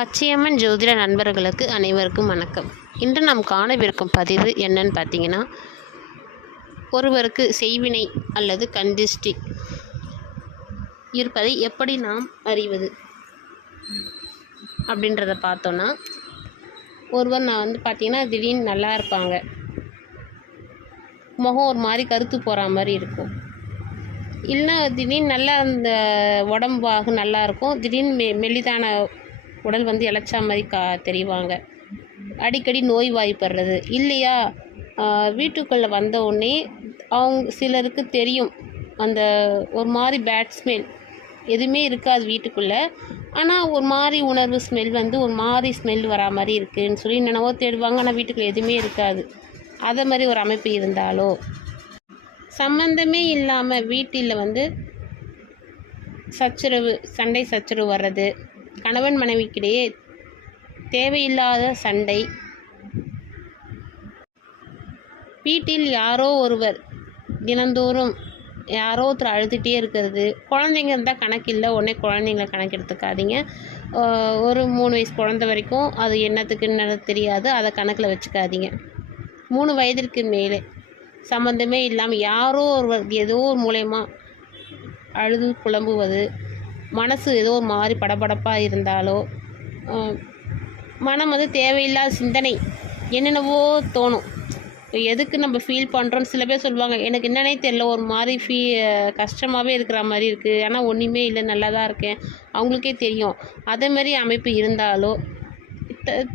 பச்சையம்மன் ஜோதிட நண்பர்களுக்கு அனைவருக்கும் வணக்கம். இன்று நாம் காணவிருக்கும் பதிவு என்னன்னு பார்த்தீங்கன்னா, ஒருவருக்கு செய்வினை அல்லது கந்திஷ்டி இருப்பதை எப்படி நாம் அறிவது அப்படின்றத பார்த்தோன்னா, ஒருவர் பார்த்தீங்கன்னா திடீர்னு நல்லா இருப்பாங்க, முகம் ஒரு மாதிரி கருத்து போகிற மாதிரி இருக்கும். இல்லைன்னா திடீர்னு நல்லா அந்த உடம்பாக நல்லா இருக்கும், திடீர்னு மெல்லிதான உடல் இளைச்சா மாதிரி தெரிவாங்க. அடிக்கடி நோய்வாய்ப்படுறது இல்லையா, வீட்டுக்குள்ளே வந்த உடனே அவங்க சிலருக்கு தெரியும் அந்த ஒரு மாதிரி பேட் ஸ்மெல் எதுவுமே இருக்காது வீட்டுக்குள்ளே, ஆனால் ஒரு மாதிரி உணர்வு ஸ்மெல் ஒரு மாதிரி ஸ்மெல் வரா மாதிரி இருக்குதுன்னு சொல்லி என்னென்னவோ தேடுவாங்க, ஆனால் வீட்டுக்குள்ளே எதுவுமே இருக்காது. அதை மாதிரி ஒரு அமைப்பு இருந்தாலோ, சம்மந்தமே இல்லாமல் வீட்டில் சண்டை சச்சரவு வர்றது, கணவன் மனைவிக்கிடையே தேவையில்லாத சண்டை, வீட்டில் யாரோ ஒருவர் தினந்தோறும் யாரோ ஒருத்தர் அழுதுகிட்டே இருக்கிறது, குழந்தைங்க இருந்தால் கணக்கில்லை, உடனே குழந்தைங்கள கணக்கு எடுத்துக்காதீங்க. ஒரு 3 வயசு குழந்தை வரைக்கும் அது என்னத்துக்குன்னு தெரியாது, அதை கணக்கில் வச்சுக்காதீங்க. 3 வயதிற்கு மேலே சம்மந்தமே இல்லாமல் யாரோ ஒருவர் ஏதோ ஒரு மூலயமா அழுது புலம்புவது, மனசு ஏதோ ஒரு மாதிரி படபடப்பாக இருந்தாலோ, மனம் தேவையில்லாத சிந்தனை என்னென்னவோ தோணும். எதுக்கு நம்ம ஃபீல் பண்ணுறோன்னு சில பேர் சொல்லுவாங்க, எனக்கு என்னன்னே தெரியல, ஒரு மாதிரி கஷ்டமாகவே இருக்கிற மாதிரி இருக்குது, ஆனால் ஒன்றுமே இல்லை, நல்லா தான் இருக்கேன், அவங்களுக்கே தெரியும். அதேமாதிரி அமைப்பு இருந்தாலோ,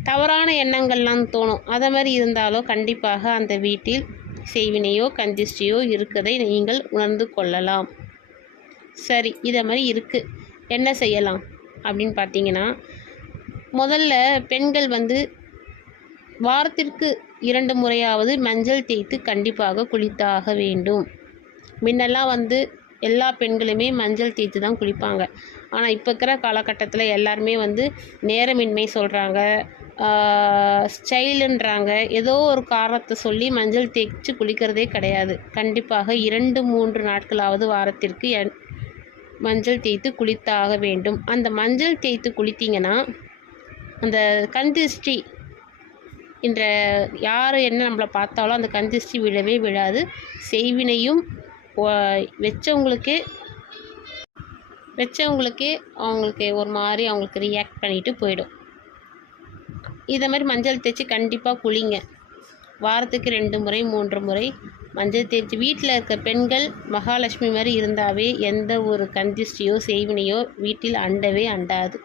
தவறான எண்ணங்கள்லாம் தோணும், அதை மாதிரி இருந்தாலோ கண்டிப்பாக அந்த வீட்டில் செய்வினையோ கந்திஷ்டியோ இருக்கிறதை நீங்கள் உணர்ந்து கொள்ளலாம். சரி, இதை மாதிரி இருக்குது, என்ன செய்யலாம் அப்படின்னு பார்த்தீங்கன்னா, முதல்ல பெண்கள் வாரத்திற்கு 2 முறையாவது மஞ்சள் தேய்த்து கண்டிப்பாக குளித்தாக வேண்டும். முன்னெல்லாம் எல்லா பெண்களுமே மஞ்சள் தேய்த்து தான் குளிப்பாங்க. ஆனால் இப்போ இருக்கிற காலகட்டத்தில் எல்லாருமே நேரமின்மை சொல்கிறாங்க, ஸ்டைலுன்றாங்க, ஏதோ ஒரு காரணத்தை சொல்லி மஞ்சள் தேய்ச்சி குளிக்கிறதே கிடையாது. கண்டிப்பாக 2-3 நாட்களாவது வாரத்திற்கு மஞ்சள் தேய்த்து குளித்தாக வேண்டும். அந்த மஞ்சள் தேய்த்து குளித்தீங்கன்னா அந்த கந்திஷ்டி என்ற யார் என்ன நம்மளை பார்த்தாலும் அந்த கந்திஷ்டி விழவே விழாது. செய்வினையும் வச்சவங்களுக்கே அவங்களுக்கு ஒரு மாதிரி அவங்களுக்கு ரியாக்ட் பண்ணிட்டு போயிடும். இதை மாதிரி மஞ்சள் தேய்ச்சி கண்டிப்பாக குளிங்க. வாரத்துக்கு 2 முறை 3 முறை மஞ்சள் தேய்ச்சி வீட்டில் இருக்க பெண்கள் மகாலட்சுமி மாதிரி இருந்தாவே எந்த ஒரு கந்திஷ்டியோ செய்வினையோ வீட்டில் அண்டவே அண்டாது.